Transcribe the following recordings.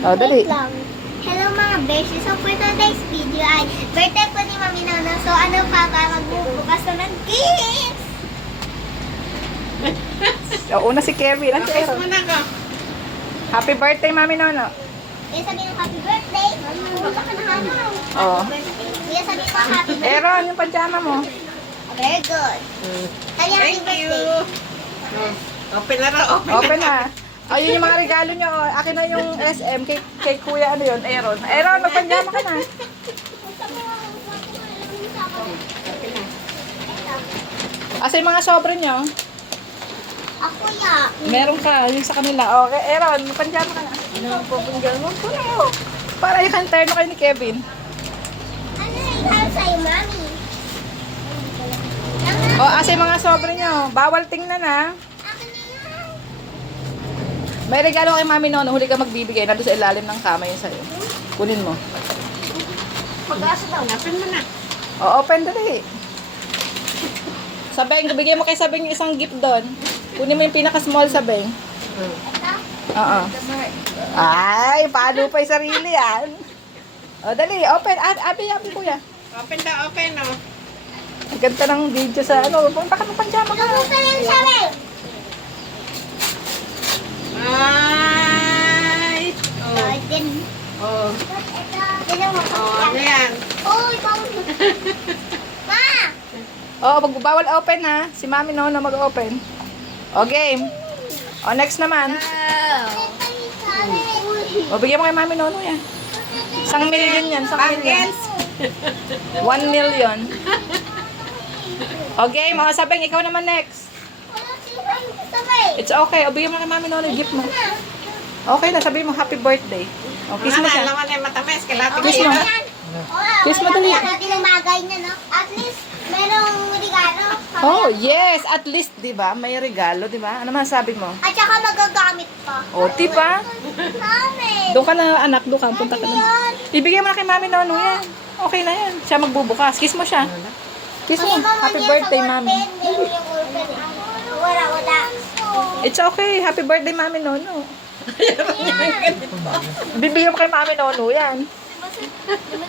Oh, dali. Wait lang. Hello mga beshi. So for today's video ay birthday po ni Mami Nono. So ano pa ba? Magbubukas na ng gifts. Oh, una si Kevin. Ang Kiss Aaron. mo na ko. Happy birthday, Mami Nono. Kaya sabihin ko happy birthday. Baka ka nahanaw. Oh. Kaya sabihin ko happy birthday. Aaron, yung pajama mo. Very good. Kaya happy Thank you. birthday. Open na raw. Open na. Ayun yung mga regalo nyo. Oh. Akin na yung SM. Kay Kuya, ano yun? Aaron. Aaron, magpanjama ka na. Asa yung mga sobre nyo? Ako ya. Meron ka, yung sa kanila. Okay, Aaron, magpanjama ka na. Ano po kung gano'n? Para yung kanterno kayo ni Kevin. Ano na ikaw sa'yo, Mami? O, asa yung mga sobre nyo? Bawal tingnan, ha? Akin na yan. May regalo kay Mami Nono. Huli ka magbibigay. Nandun sa ilalim ng kama yun sa'yo. Kunin mo. Pag-asa daw. Open mo na. O, open dali. Sabeng, bigay mo kay Sabeng yung isang gift doon. Kunin mo yung pinaka-small Sabeng. Ito. Oo. Ay, paano pa yung sarili yan? O, dali. Open. Abi, kuya. Open daw. Open, oh. Ang ganda ng video sa ano. Punta ka ng panjama ka. Kamusta yan, Sabi? Ay! Oh. Garden. Oh. Ito. Tignan mo. Oh, ano yan? Oh, ikaw. Ma! O, magbawal open ha. Si Mami Nono mag-open. O, game. O, next naman. O, bigyan mo kay Mami Nono yan. 1 million yan. 1 million. Bangles. 1 million. O, game. O, Sabeng, ikaw naman next. It's okay. O, bigyan mo kay Mami Nono yung gift mo. Okay na, sabihin mo happy birthday. O, kiss mo Mga siya. naman yung matamis. Kailangan Kiss mo. Kiss mo dali. Natin ang bagay niya, no? At least, merong regalo. Oh, yes. At least, di ba? May regalo, di ba? Ano masasabi mo? At saka magagamit pa. O, di ba? Mami! Doon ka na, anak. Doon ka. Punta ka na. Ibigay mo na kay Mami Nono yan. Okay na yan. Siya magbubukas. Kiss mo siya. Kiss mo. Happy birthday, Mami. Wala. It's okay. Happy birthday, Mami Nono. Bibigyan mo kay Mami Nono yan.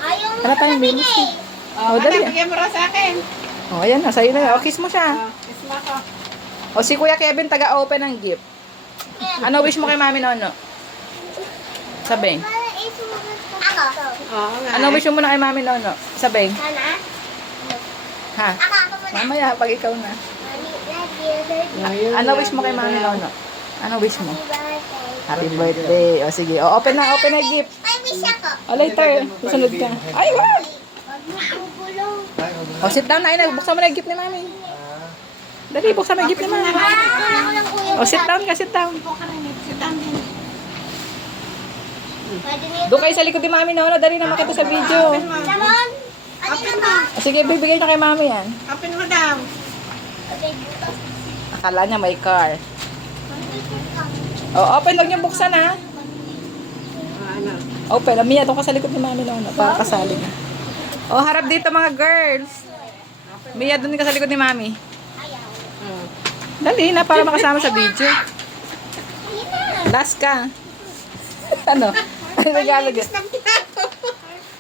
Ayaw mo Ano pa yung sabihin minus? eh. Oh, dali. bigyan mo raw sa akin. O, ayan na. Sa'yo na yan. O, kiss mo siya. Oh, kiss mo ako. O, si Kuya Kevin taga-open ng gift. Ano wish mo kay Mami Nono? Sabeng. Ako. Oo nga. Ano wish mo muna kay Mami Nono? Sabeng. Sana? Ha? Ako muna. Mamaya, pag ikaw na. Ayun Ano nga, wish mo kay Mami bira. Nono? Ano wish mo? Happy birthday. Happy birthday. O, sige. O, open na yung gift. May wish ako. O, later. Susunod ka. Ay, wag! Huwag mo bubulong. O, sit down na. Buksan mo na yung gift ni Mami. Dali, buksan mo yung gift ni Mami. Ako lang kuya. O, sit down ka, sit down. Sit down din. Pwede na Doon kayo sa likod ni Mami Nono. Dali na makita sa video. Samon! Ano na ba? O, sige, bibigay na kay Mami yan. Open mo daw. Okay, bukas. Akala niya may car. O, open. Huwag niyong buksan, ha. Oh, ano? Open. Mia, doon ka sa likod ni Mami Nono. Para kasali na. O, harap dito mga girls. Mia, doon ka sa likod ni Mami. Oh. Dali na, para makasama sa video. Ayun na. Last ka. Ano? Ano regalo dyan?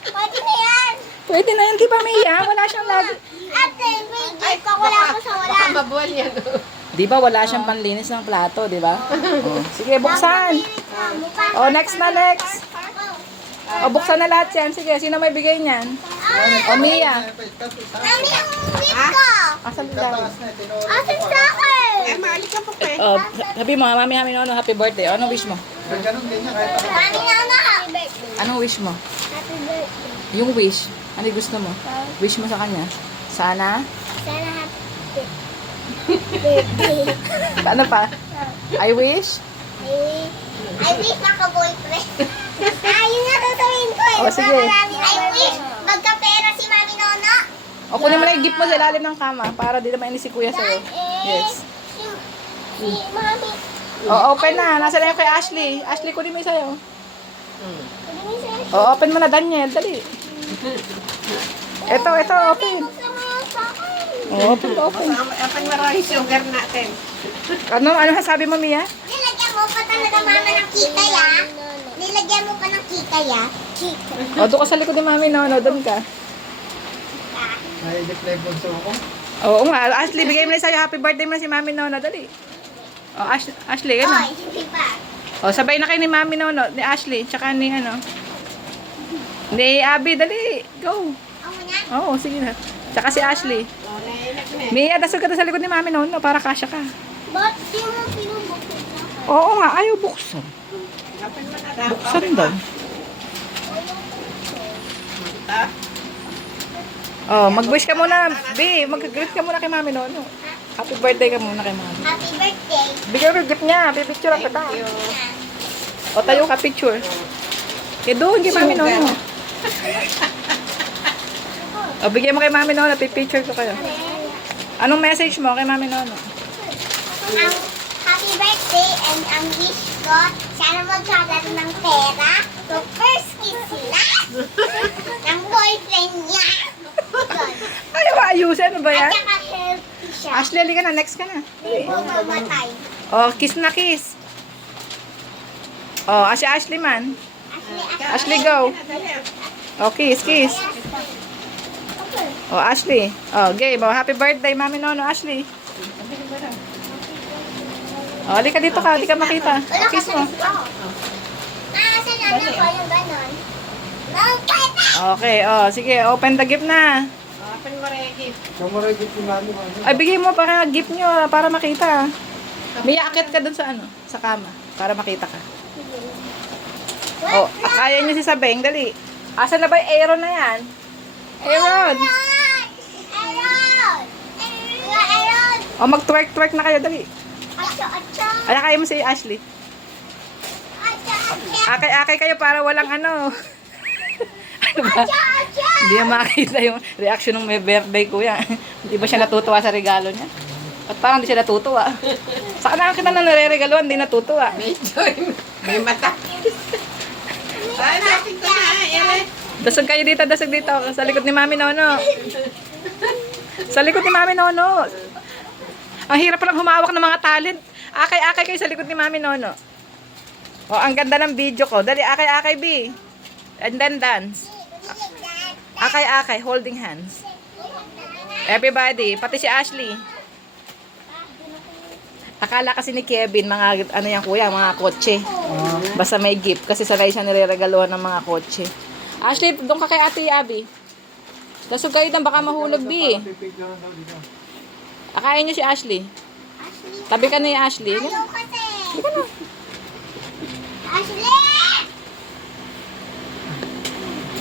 Pwede na yan. Pwede na yan, di ba Mia? Wala siyang lagi. Ate, may gift ka. Wala ko sa wala. Mabuwal yan. Di ba wala siyang panlinis ng plato, di ba? Oh. Sige, buksan. O, next na, next. O, buksan na lahat yan. Sige, sino may bigay niyan? O, Mia. Mami, ang gift ko. Asan lagi? Asin sa akin. Eh, maali ka po eh. O, sabi mo, Mami Nono, happy birthday. O, anong wish mo? Mami nga na. Happy birthday. Anong wish mo? Happy birthday. Yung wish. Ano yung gusto mo? Wish mo sa kanya? Sana? Sana happy birthday. Ano pa? I wish? I wish maka-boyfriend. Ayun nga sasabihin ko eh. Oh, sige. I wish magka-pera si Mami Nono. O, kunin mo na yung gift mo sa ilalim ng kama para di naman ini si Kuya sa'yo. Yes. Si Mami. O, open na. Nasa na yung kay Ashley. Ashley, kunin mo yung sa'yo. Pwede mo siya. O, open mo na, Daniel. Dali. Ito, open. Buksan mo yan sa akin. O, open. Open mo raw yung sugar natin. Ano sabi mo, Mia? Nilagyan mo pa talaga mama ng kita ya. Nilagyan mo pa Kita ya. Kita. O, doon ka sa likod ni Mami Nono. Doon ka. Nai-declare bunso ko. Oo nga. Ashley, bigay mo na sa'yo. Happy birthday mo na si Mami Nono. Dali. O, Ashley, ano? Oy, hindi pa. O, sabay na kayo ni Mami Nono. Ni Ashley. Tsaka ni ano. Ni Abby. Dali. Go. Ako na. Oo, sige na. Tsaka si Ashley. Oh, naiinak na eh. Mia, dasal ka na sa likod ni Mami Nono para kasya ka. Ba't di mo pinubukod na? Oo nga, ayaw buksan. Open mo na daw. Buksan daw. Ah, Oh, mag-wish ka muna. B, mag-greet ka muna kay Mami Nono. Happy birthday ka muna kay Mami. Happy birthday. Bigyan mo yung gift niya. Pipicture ang kita. thank you. O, tayo ka picture. Kaya doon kay Mami Nono. O, bigyan mo kay Mami Nono. Pipicture ko kayo. Anong message mo kay Mami Nono? Ang happy birthday and ang wish ko, sana magkakaroon ng pera. So first kiss sila ng boyfriend niya. Yun. Ayaw, ayusin. Ano ba At yan? saka healthy siya. Ashley, halika na. Next ka na. Hindi po mamatay. O, kiss na kiss. O, Ashley man. Ashley, go. Dali. O, kiss, kiss. O, Ashley. O, game. O, happy birthday, Mami Nono. Ashley. O, halika dito ka. Hindi ka makita. Wala Kiss kasi mo. sa nanay ko yung ganon. Okay, o. Sige, open the gift na. Open mo rin, gift. Kamuray gift ni Mami. Ano? Ay, bigay mo para gift nyo para makita. May akit ka dun sa ano, sa kama. Para makita ka. O, kaya nyo si Sabeng. Dali. Asa na ba yung Aaron na yan? Aaron! Aaron! Aaron! O, mag-twerk-twerk na kayo. Dali. Atcha, atcha. Ay, kaya mo si Ashley. Atcha, atcha. Akay-akay kayo para walang ano. Ano ba? Atcha, atcha. Hindi na makita yung reaction ng may birthday kuya. Hindi ba siya natutuwa sa regalo niya? At parang hindi siya natutuwa. Saan na kita na nare-regalo, hindi natutuwa. Medyo may mata. Ah, natin ko na, ere. Dasog kayo dito, dasog dito. Sa likod ni Mami Nono. Sa likod ni Mami Nono. Ang hirap palang humawak ng mga talent. Akay-akay kayo sa likod ni Mami Nono. O, ang ganda ng video ko. Dali, akay-akay, B. And then dance. Akay-akay, holding hands. Everybody, pati si Ashley. Akala kasi ni Kevin, mga, ano yan kuya, mga kotse. Basta may gift, kasi sanay siya nireregaluhan ng mga kotse. Ashley, doon ka kay Ate Abby. Dasog kayo doon, baka mahulog, B. Pipicture daw dito. Akayin niyo si Ashley. Tabi ka ni Ashley. Ayaw kasi. Ashley!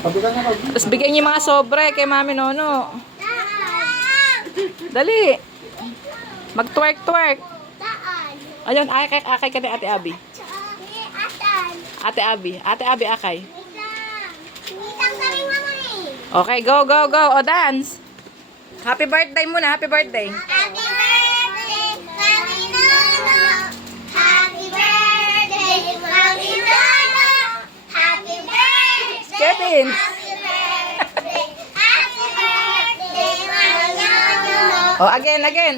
Sabi ka na kag. Tapos bigyan niyo yung mga sobre kay Mami Nono. Daan! Dali. Mag-twerk-twerk. Daan! Ayun, akay ka ni Ate Abby. Atan! Ate Abby. Ate Abby, akay. Wait lang! Wait lang kami mama eh! Okay, go, go, go. O, dance. Happy birthday muna. Happy birthday. Happy birthday, Mami Nono! Happy birthday, Mami Nono! Happy birthday! Kevin. Happy birthday! Happy birthday, Mami Nono! O, again, again.